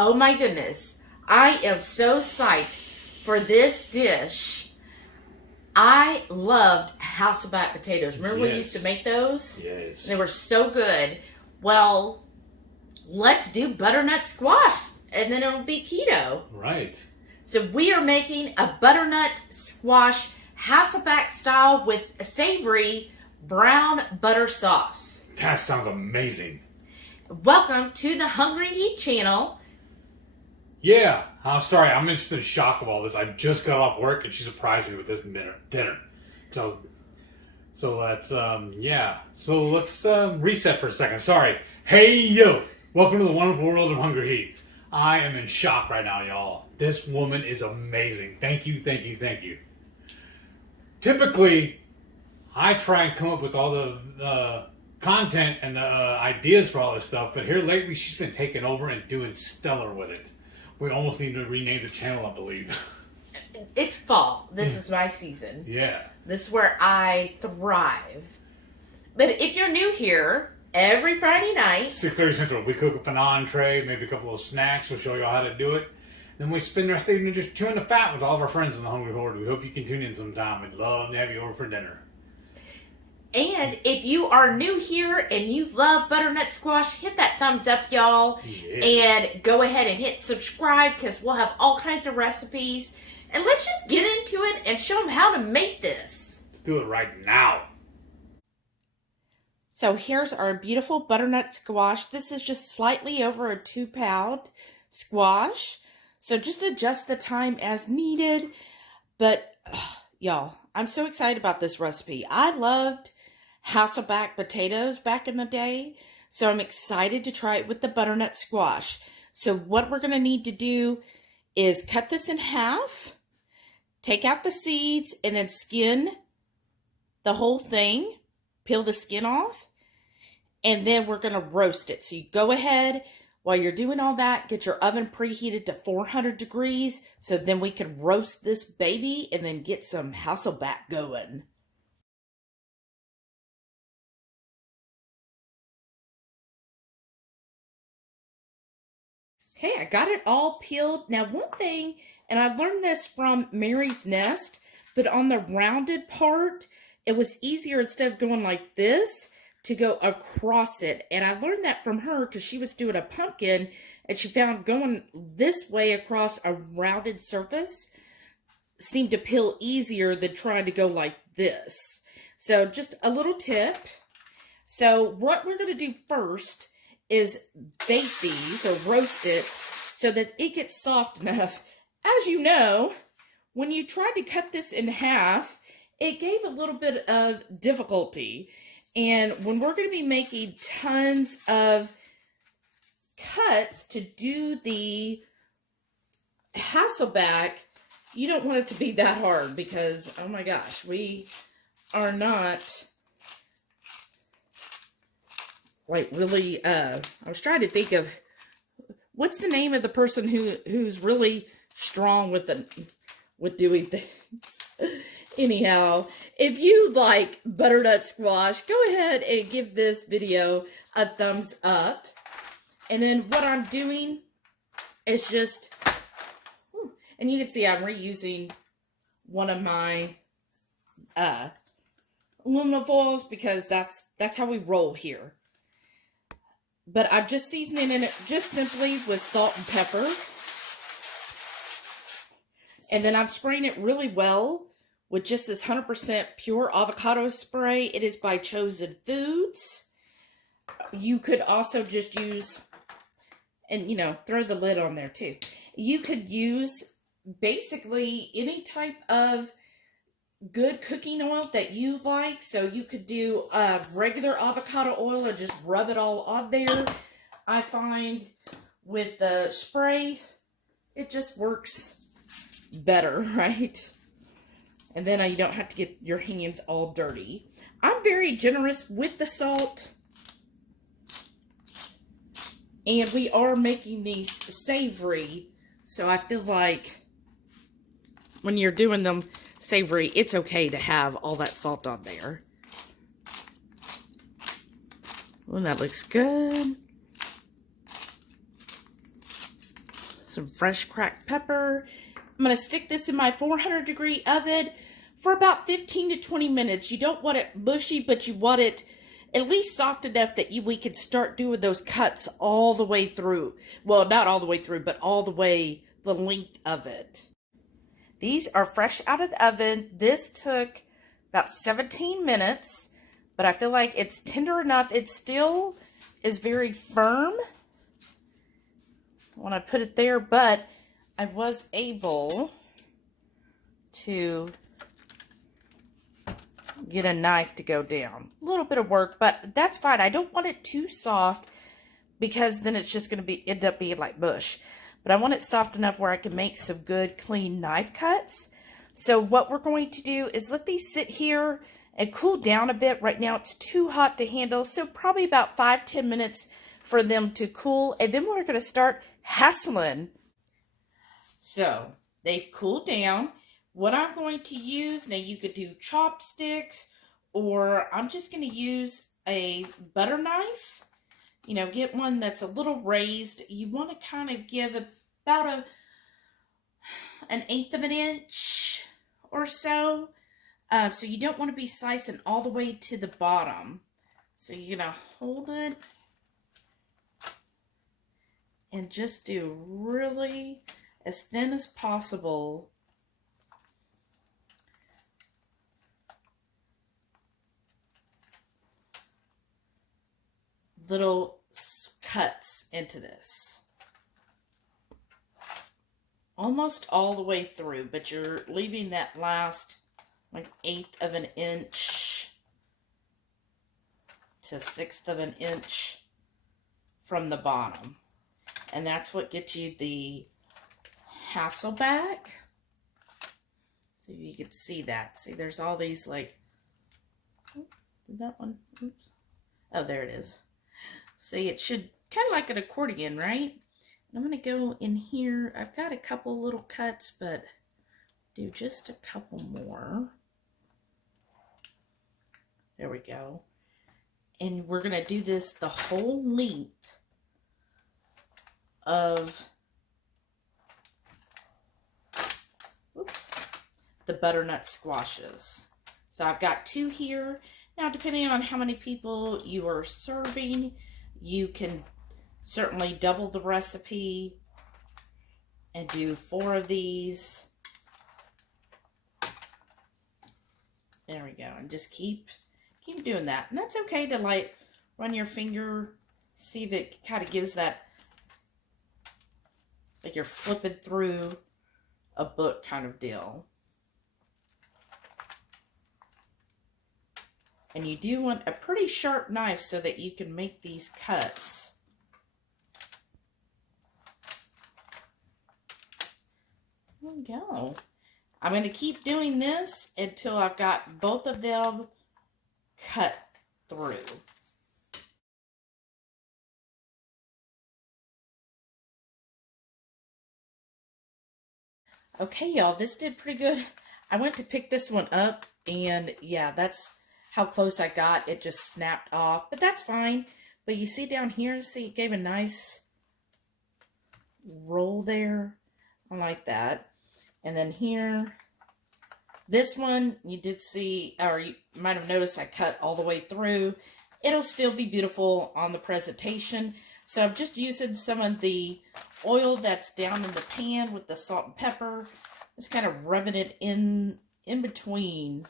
Oh my goodness. I am so psyched for this dish. I loved Hasselback potatoes. Remember we used to make those? Yes. They were so good. Well, let's do butternut squash and then it'll be keto. Right. So we are making a butternut squash Hasselback style with a savory brown butter sauce. That sounds amazing. Welcome to the Hungry Heat channel. Yeah, I'm sorry. I'm just in shock of all this. I just got off work and she surprised me with this dinner. So let's reset for a second. Sorry. Hey, yo. Welcome to the wonderful world of Hungry Heat. I am in shock right now, y'all. This woman is amazing. Thank you, thank you, thank you. Typically, I try and come up with all the content and the ideas for all this stuff, but here lately she's been taking over and doing stellar with it. We almost need to rename the channel, I believe. It's fall. This is my season. Yeah. This is where I thrive. But if you're new here, every Friday night, 6:30 Central, we cook up an entree, maybe a couple of snacks. We'll show you how to do it. Then we spend the rest of the evening just chewing the fat with all of our friends in the Hungry Horde. We hope you can tune in sometime. We'd love to have you over for dinner. and if you are new here and you love butternut squash, hit that thumbs up, y'all. Yes. And go ahead and hit subscribe because we'll have all kinds of recipes. And let's just get into it and show them how to make this. Let's do it right now. So here's our beautiful butternut squash. This is just slightly over a 2-pound squash. So just adjust the time as needed. But y'all, I'm so excited about this recipe. I loved Hasselback potatoes back in the day. So I'm excited to try it with the butternut squash. So what we're going to need to do is cut this in half, take out the seeds, and then skin the whole thing. Peel the skin off. And then we're going to roast it. So you go ahead, while you're doing all that, get your oven preheated to 400 degrees. So then we can roast this baby and then get some Hasselback going. Okay, I got it all peeled. Now one thing, and I learned this from Mary's Nest, but on the rounded part, it was easier instead of going like this, to go across it. And I learned that from her because she was doing a pumpkin and she found going this way across a rounded surface seemed to peel easier than trying to go like this. So just a little tip. So what we're going to do first is bake these or roast it so that it gets soft enough. As you know, when you tried to cut this in half, it gave a little bit of difficulty. And when we're going to be making tons of cuts to do the Hasselback, you don't want it to be that hard because, oh my gosh, we are not like really, I was trying to think of, what's the name of the person who's really strong with doing things? Anyhow, if you like butternut squash, go ahead and give this video a thumbs up. And then what I'm doing is just, and you can see I'm reusing one of my aluminum foils because that's how we roll here. But I'm just seasoning it just simply with salt and pepper. And then I'm spraying it really well with just this 100% pure avocado spray. It is by Chosen Foods. You could also just use, and throw the lid on there too. You could use basically any type of good cooking oil that you like. So you could do regular avocado oil and just rub it all on there. I find with the spray, it just works better, right? And then you don't have to get your hands all dirty. I'm very generous with the salt. And we are making these savory. So I feel like when you're doing them savory, it's okay to have all that salt on there. Well, that looks good. some fresh cracked pepper. I'm going to stick this in my 400-degree oven for about 15 to 20 minutes. You don't want it mushy, but you want it at least soft enough that we could start doing those cuts all the way through. Well, not all the way through, but all the way the length of it. These are fresh out of the oven. This took about 17 minutes, but I feel like it's tender enough. It still is very firm when I put it there, but I was able to get a knife to go down. A little bit of work, but that's fine. I don't want it too soft because then it's just going to end up being like mush. But I want it soft enough where I can make some good, clean knife cuts. So what we're going to do is let these sit here and cool down a bit. Right now it's too hot to handle, so probably about 5-10 minutes for them to cool. And then we're going to start hassling. So they've cooled down. What I'm going to use, now you could do chopsticks, or I'm just going to use a butter knife. You know, get one that's a little raised. You want to kind of give about an 1/8 of an inch or so. So you don't want to be slicing all the way to the bottom. So you're going to hold it and just do really as thin as possible. Little cuts into this. Almost all the way through, but you're leaving that last like 1/8 of an inch to 1/6 of an inch from the bottom. And that's what gets you the Hasselback. So you can see that. See, there's all these like, did that one? Oops. Oh, there it is. See, it should kind of like an accordion, right? I'm going to go in here. I've got a couple little cuts, but do just a couple more. There we go. And we're going to do this the whole length of the butternut squashes. So I've got 2 here. Now, depending on how many people you are serving, you can certainly double the recipe and do 4 of these. There we go. And just keep doing that. And that's okay to like run your finger, see if it kind of gives that, like you're flipping through a book kind of deal. And you do want a pretty sharp knife so that you can make these cuts. There we go. I'm going to keep doing this until I've got both of them cut through. Okay, y'all, this did pretty good. I went to pick this one up, and yeah, that's how close I got. It just snapped off, but that's fine. But you see down here, see it gave a nice roll there. I like that. And then here, this one, you did see, or you might have noticed I cut all the way through. It'll still be beautiful on the presentation. So I'm just using some of the oil that's down in the pan with the salt and pepper. Just kind of rubbing it in between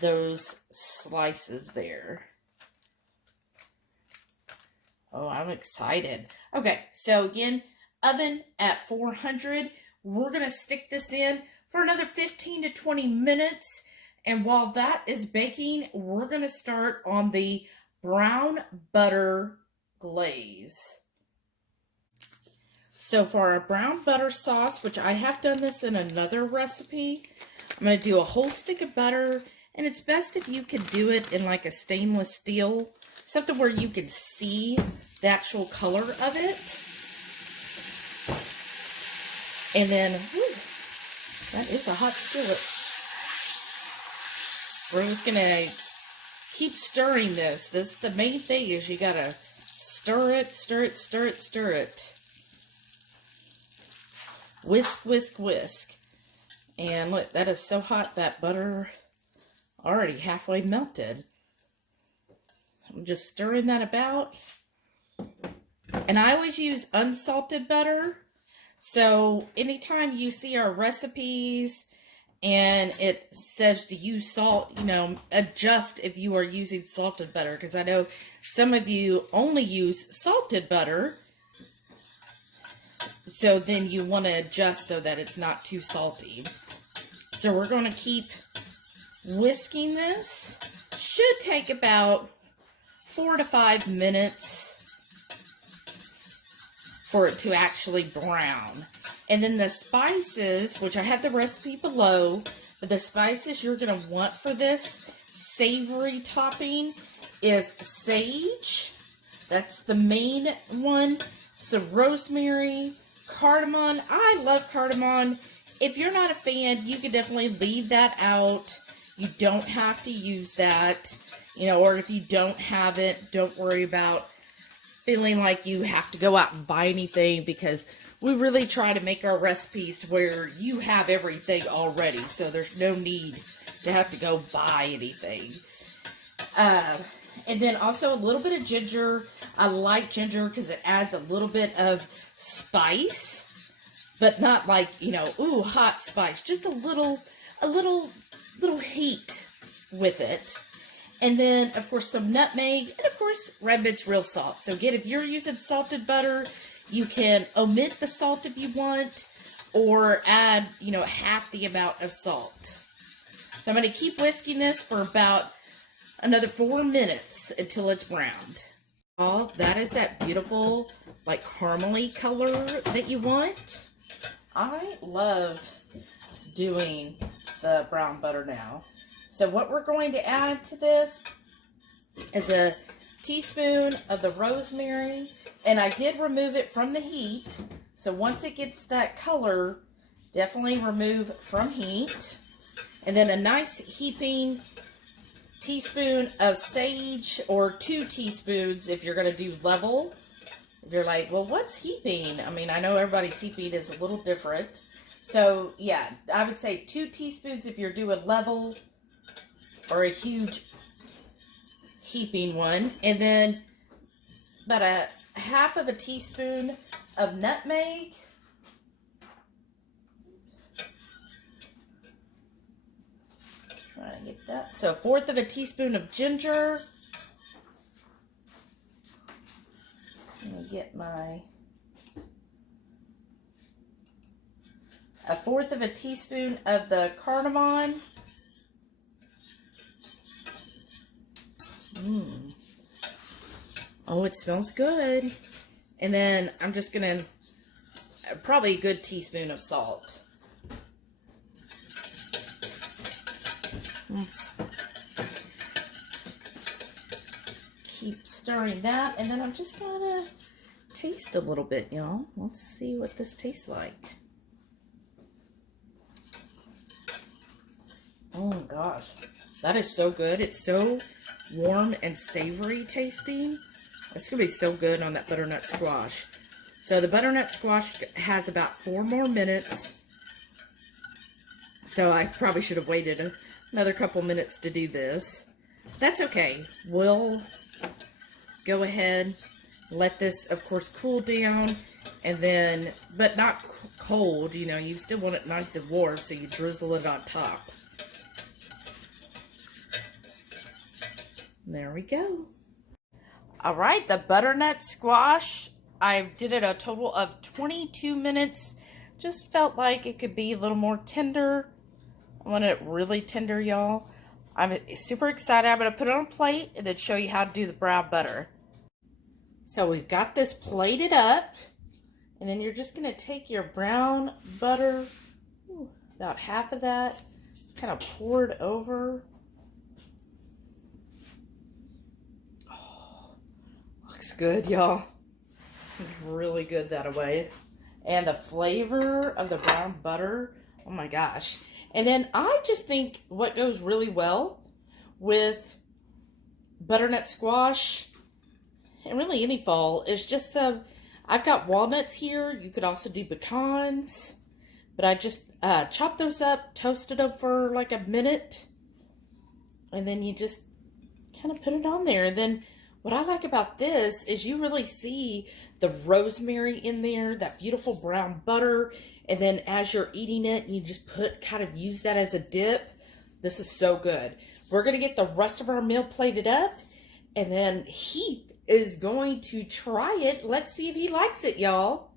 those slices there. Oh, I'm excited. Okay, so again, oven at 400. We're going to stick this in for another 15 to 20 minutes. And while that is baking, we're going to start on the brown butter glaze. So for our brown butter sauce, which I have done this in another recipe, I'm going to do a whole stick of butter. And it's best if you can do it in like a stainless steel, something where you can see the actual color of it. And then, whew, that is a hot skillet. We're just going to keep stirring this. The main thing is you got to stir it, stir it, stir it, stir it. Whisk, whisk, whisk. And look, that is so hot, that butter already halfway melted. I'm just stirring that about. And I always use unsalted butter. So anytime you see our recipes and it says to use salt, you know, adjust if you are using salted butter. Because I know some of you only use salted butter. So then you want to adjust so that it's not too salty. So we're going to keep whisking this. Should take about 4 to 5 minutes for it to actually brown. And then the spices, which I have the recipe below, but the spices you're going to want for this savory topping is sage. That's the main one. So rosemary, cardamom. I love cardamom. If you're not a fan, you can definitely leave that out. You don't have to use that. You know, or if you don't have it, don't worry about feeling like you have to go out and buy anything, because we really try to make our recipes to where you have everything already. So there's no need to have to go buy anything. And then also a little bit of ginger. I like ginger because it adds a little bit of spice, but not like, you know, ooh, hot spice. Just a little heat with it. And then, of course, some nutmeg, and of course, Redmond's real salt. So again, if you're using salted butter, you can omit the salt if you want, or add, you know, half the amount of salt. So I'm going to keep whisking this for about another 4 minutes until it's browned. Oh, that is that beautiful, like, caramely color that you want. I love doing the brown butter now. So what we're going to add to this is a teaspoon of the rosemary. And I did remove it from the heat. So once it gets that color, definitely remove from heat. And then a nice heaping teaspoon of sage, or 2 teaspoons if you're going to do level. If you're like, well, what's heaping? I mean, I know everybody's heaping is a little different. So yeah, I would say 2 teaspoons if you're doing level, or a huge heaping one. And then about a half of a teaspoon of nutmeg. Try to get that. So 1/4 of a teaspoon of ginger. Let me get my... a 1/4 of a teaspoon of the cardamom. Oh, it smells good. And then I'm just going to, probably a good teaspoon of salt. Let's keep stirring that. And then I'm just going to taste a little bit, y'all. Let's see what this tastes like. Oh gosh, that is so good. It's so warm and savory tasting. It's gonna be so good on that butternut squash. So the butternut squash has about 4 more minutes. So I probably should have waited another couple minutes to do this. That's okay. We'll go ahead, let this, of course, cool down, and then, but not cold, you know, you still want it nice and warm, so you drizzle it on top. There we go. All right, the butternut squash, I did it a total of 22 minutes. Just felt like it could be a little more tender. I wanted it really tender, y'all. I'm super excited. I'm going to put it on a plate and then show you how to do the brown butter. So we've got this plated up. And then you're just going to take your brown butter, about half of that, just kind of pour it over. Looks good, y'all. It's really good that way. And the flavor of the brown butter, oh my gosh. And then I just think what goes really well with butternut squash, and really any fall, is just I've got walnuts here. You could also do pecans. But I just chopped those up, toasted them for like a minute, and then you just kind of put it on there. And then what I like about this is you really see the rosemary in there, that beautiful brown butter. And then as you're eating it, you just use that as a dip. This is so good. We're going to get the rest of our meal plated up, and then he is going to try it. Let's see if he likes it, y'all.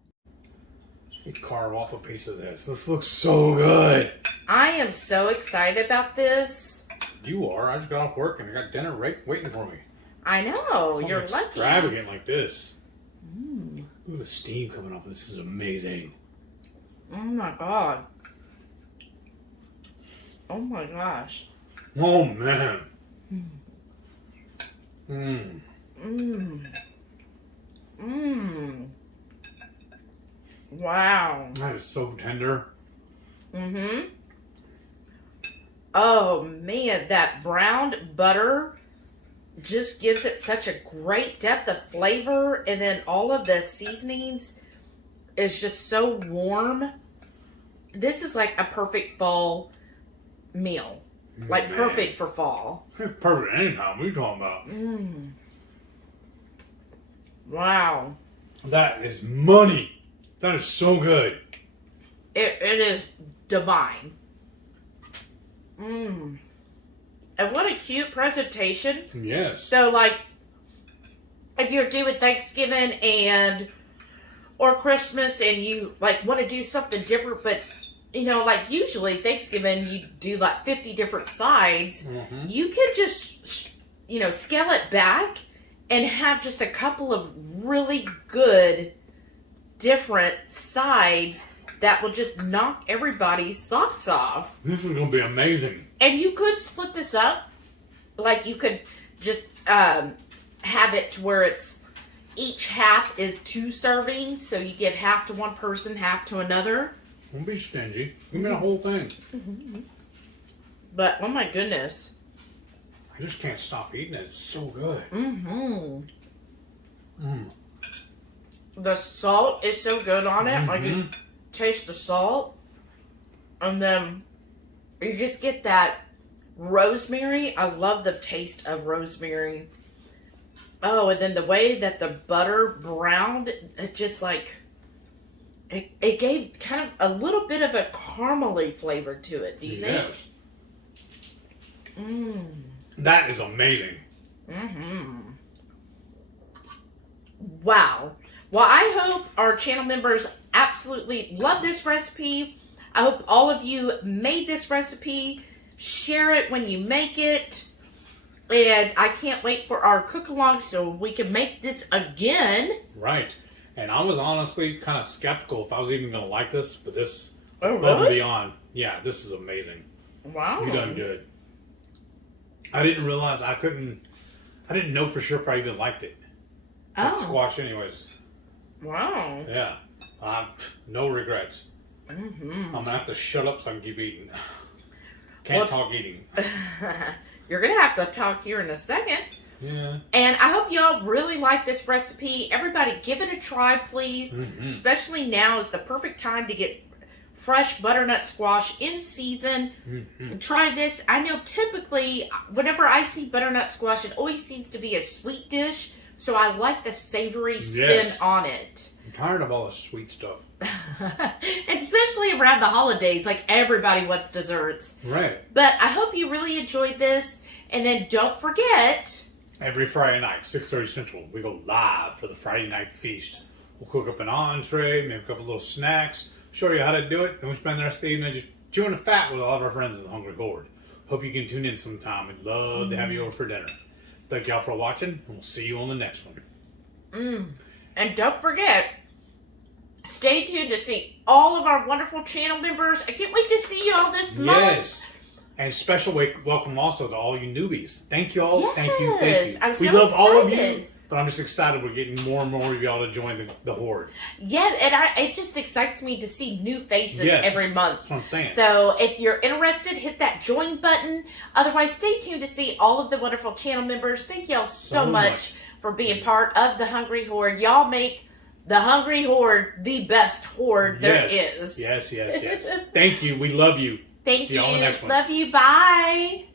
Carve off a piece of this. This looks so good. I am so excited about this. You are. I just got off work and I got dinner waiting for me. I know. Something You're lucky. extravagant like this. Look at the steam coming off. This is amazing. Oh my god. Oh my gosh. Oh man. Mmm. Wow. That is so tender. Oh man, that browned butter just gives it such a great depth of flavor, and then all of the seasonings is just so warm. This is like a perfect fall meal. Like perfect for fall. It's perfect anytime. What are you talking about? Wow. That is money. That is so good. It is divine. And what a cute presentation. Yes. So, like, if you're doing Thanksgiving or Christmas and you, like, want to do something different, but, you know, like, usually Thanksgiving you do, like, 50 different sides. You can just, you know, scale it back and have just a couple of really good different sides that will just knock everybody's socks off. This is going to be amazing. And you could split this up. Like, you could just have it to where it's each half is 2 servings. So you get half to one person, half to another. Don't be stingy. Give me the whole thing. But, oh my goodness. I just can't stop eating it. It's so good. The salt is so good on it. Like, you taste the salt. And then you just get that rosemary. I love the taste of rosemary. Oh, and then the way that the butter browned, it just like, it gave kind of a little bit of a caramely flavor to it. Do you think? That is amazing. Wow. Well, I hope our channel members absolutely love this recipe. I hope all of you made this recipe. Share it when you make it. And I can't wait for our cook-along so we can make this again. Right. And I was honestly kind of skeptical if I was even going to like this, but this, Oh, above and really? beyond, yeah, this is amazing. Wow. You done good. I didn't realize I didn't know for sure if I even liked it. Like squash anyways. Wow. Yeah. No regrets. I'm going to have to shut up so I can keep eating. Can't talk eating. You're going to have to talk here in a second. Yeah. And I hope y'all really like this recipe. Everybody give it a try, please. Especially now is the perfect time to get fresh butternut squash in season. Try this. I know typically whenever I see butternut squash, it always seems to be a sweet dish. So I like the savory spin on it. I'm tired of all the sweet stuff. And especially around the holidays, like everybody wants desserts. Right. But I hope you really enjoyed this. And then don't forget, every Friday night, 6:30 Central, we go live for the Friday night feast. We'll cook up an entree, maybe a couple little snacks, show you how to do it, and we spend the rest of the evening just chewing the fat with all of our friends in the Hungry Horde. Hope you can tune in sometime. We'd love to have you over for dinner. Thank y'all for watching, and we'll see you on the next one. And don't forget, stay tuned to see all of our wonderful channel members. I can't wait to see y'all this month. Yes. And special welcome also to all you newbies. Thank you all. Thank you. I'm We so love all of you. excited. But I'm just excited we're getting more and more of y'all to join the Horde. Yeah, and it just excites me to see new faces every month. That's what I'm saying. So if you're interested, hit that join button. Otherwise, stay tuned to see all of the wonderful channel members. Thank y'all so much for being part of the Hungry Horde. Y'all make The Hungry Horde, the best horde there is. Yes. Thank you. We love you. Thank See you. you on the next one. Love you. Bye.